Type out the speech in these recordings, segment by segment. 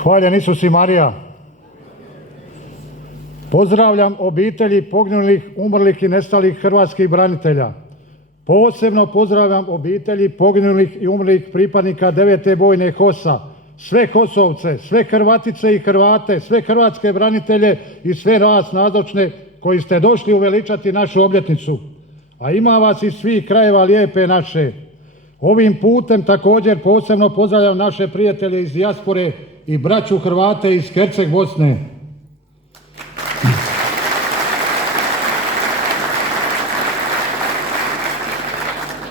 Hvaljen Isus i Marija. Pozdravljam obitelji poginulih, umrlih i nestalih hrvatskih branitelja. Posebno pozdravljam obitelji poginulih i umrlih pripadnika 9. bojne HOS-a, sve HOS-ovce, sve Hrvatice i Hrvate, sve hrvatske branitelje i sve vas nazočne koji ste došli uveličati našu obljetnicu. A ima vas iz svih krajeva lijepe naše. Ovim putem također posebno pozdravljam naše prijatelje iz dijaspore i braću Hrvate iz Herceg Bosne.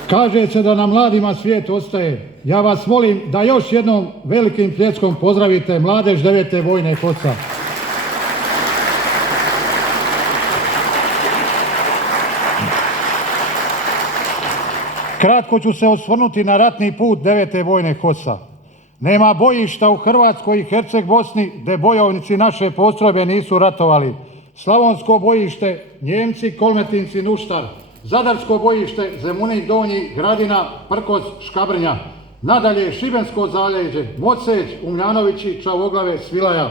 Kaže se da na mladima svijet ostaje. Ja vas molim da još jednom velikim pljeskom pozdravite mladež 9. bojne HOS-a. Kratko ću se osvrnuti na ratni put 9. bojne HOS-a. Nema bojišta u Hrvatskoj i Herceg Bosni gdje bojovnici naše postrojbe nisu ratovali. Slavonsko bojište, Njemci, Kolmetinci, Nuštar. Zadarsko bojište, Zemunik Donji, Gradina, Prkos, Škabrnja. Nadalje Šibensko zaleđe, Moceć, Umljanovići, Čavoglave, Svilaja.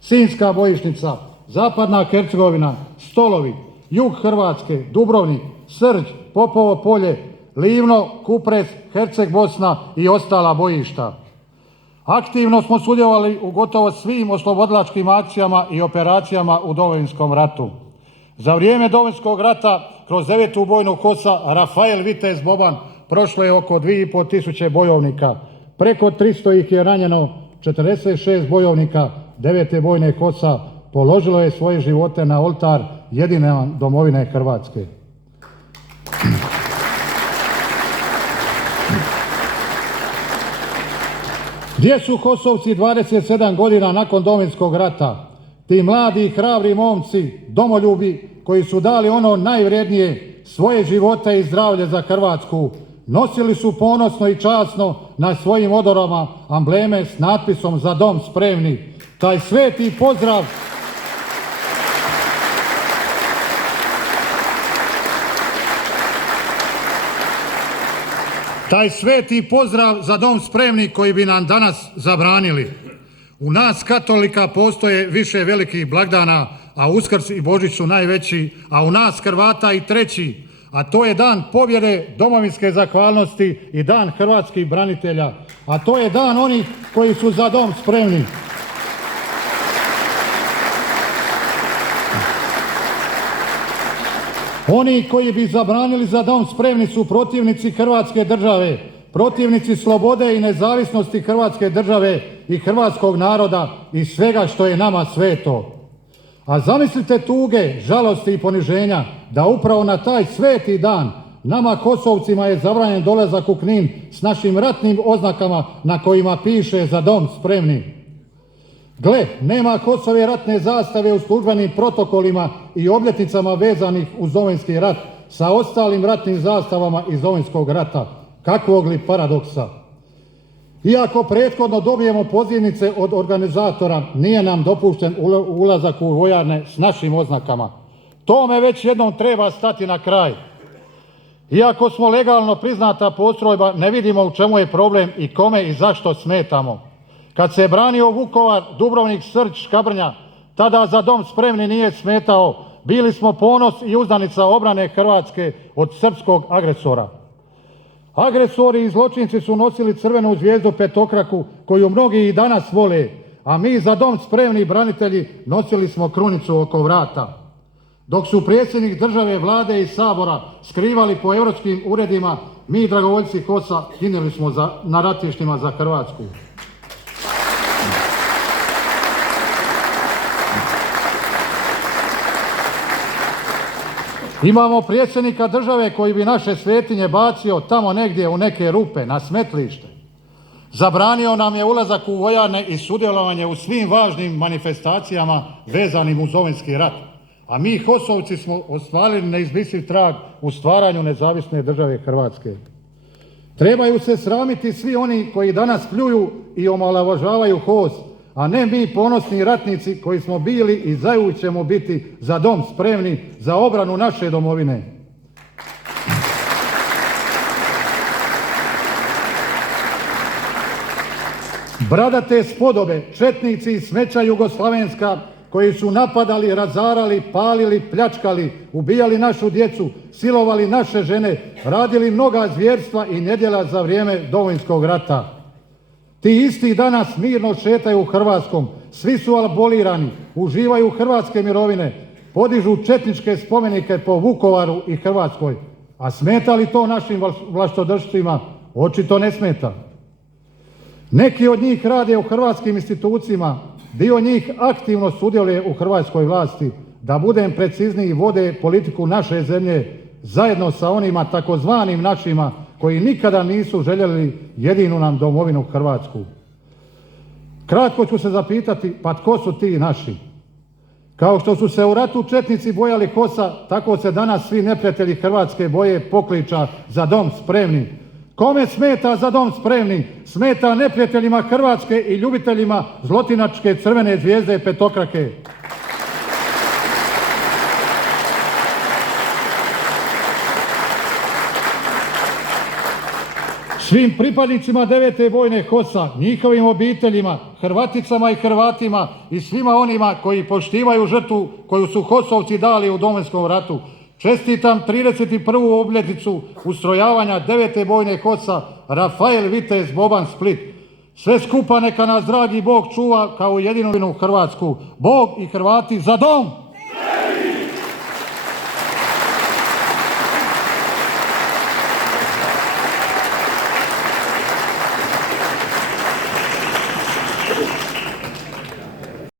Sinjska bojišnica, Zapadna Hercegovina, Stolovi, jug Hrvatske, Dubrovnik, Srđ, Popovo polje, Livno, Kupres, Herceg Bosna i ostala bojišta. Aktivno smo sudjelovali u gotovo svim oslobodilačkim akcijama i operacijama u Domovinskom ratu. Za vrijeme Domovinskog rata kroz 9. bojnu HOS-a Rafael Vitez Boban prošlo je oko 2500 bojovnika. Preko 300 ih je ranjeno, 46 bojovnika 9. bojne HOS-a položilo je svoje živote na oltar jedine domovine Hrvatske. Gdje su HOS-ovci 27 godina nakon Domovinskog rata? Ti mladi i hrabri momci, domoljubi koji su dali ono najvrijednije, svoje živote i zdravlje za Hrvatsku, nosili su ponosno i časno na svojim odorama ambleme s natpisom "Za dom spremni". Taj sveti pozdrav "Za dom spremni" koji bi nam danas zabranili. U nas katolika postoje više velikih blagdana, a Uskrs i Božić su najveći, a u nas Hrvata i treći, a to je dan pobjede, domovinske zahvalnosti i dan hrvatskih branitelja, a to je dan onih koji su za dom spremni. Oni koji bi zabranili za dom spremni su protivnici Hrvatske države, protivnici slobode i nezavisnosti Hrvatske države i hrvatskog naroda i svega što je nama sveto. A zamislite tuge, žalosti i poniženja da upravo na taj sveti dan nama HOS-ovcima je zabranjen dolazak u Knin s našim ratnim oznakama na kojima piše "Za dom spremni". Gle, nema HOS-ove ratne zastave u službenim protokolima i obljetnicama vezanih uz Domovinski rat sa ostalim ratnim zastavama iz Domovinskog rata. Kakvog li paradoksa? Iako prethodno dobijemo pozivnice od organizatora, nije nam dopušten ulazak u vojarne s našim oznakama. Tome već jednom treba stati na kraj. Iako smo legalno priznata postrojba, ne vidimo u čemu je problem i kome i zašto smetamo. Kad se je branio Vukovar, Dubrovnik, Srđ, Škabrnja, tada za dom spremni nije smetao. Bili smo ponos i uzdanica obrane Hrvatske od srpskog agresora. Agresori i zločinci su nosili crvenu zvijezdu petokraku koju mnogi i danas vole, a mi za dom spremni branitelji nosili smo krunicu oko vrata. Dok su predsjednik države, vlade i sabora skrivali po europskim uredima, mi dragovoljci HOS-a ginuli smo na ratištima za Hrvatsku. Imamo predsjednika države koji bi naše svetinje bacio tamo negdje u neke rupe, na smetlište. Zabranio nam je ulazak u vojarne i sudjelovanje u svim važnim manifestacijama vezanim uz Domovinski rat. A mi HOS-ovci smo ostvarili neizbrisiv trag u stvaranju nezavisne države Hrvatske. Trebaju se sramiti svi oni koji danas pljuju i omalovažavaju HOS, a ne mi ponosni ratnici koji smo bili i zauvijek ćemo biti za dom spremni, za obranu naše domovine. Bradate spodobe, četnici i smeća jugoslavenska koji su napadali, razarali, palili, pljačkali, ubijali našu djecu, silovali naše žene, radili mnoga zvjerstva i nedjela za vrijeme Domovinskog rata. Ti isti danas mirno šetaju u Hrvatskom, svi su abolirani, uživaju hrvatske mirovine, podižu četničke spomenike po Vukovaru i Hrvatskoj. A smeta li to našim vlastodržcima? Očito ne smeta. Neki od njih rade u hrvatskim institucijama, dio njih aktivno sudjeluje u hrvatskoj vlasti, da budem precizniji, vode politiku naše zemlje zajedno sa onima takozvanim našima koji nikada nisu željeli jedinu nam domovinu Hrvatsku. Kratko ću se zapitati, pa tko su ti naši? Kao što su se u ratu četnici bojali HOS-a, tako se danas svi neprijatelji Hrvatske boje pokliča "Za dom spremni". Kome smeta "Za dom spremni"? Smeta neprijateljima Hrvatske i ljubiteljima zlotinačke crvene zvijezde petokrake. Svim pripadnicima 9. bojne HOS-a, njihovim obiteljima, Hrvaticama i Hrvatima i svima onima koji poštivaju žrtvu koju su HOS-ovci dali u Domovinskom ratu, čestitam 31. obljetnicu ustrojavanja 9. bojne HOS-a Rafael Vitez Boban Split. Sve skupa neka nas dragi Bog čuva kao jedinu Hrvatsku. Bog i Hrvati za dom!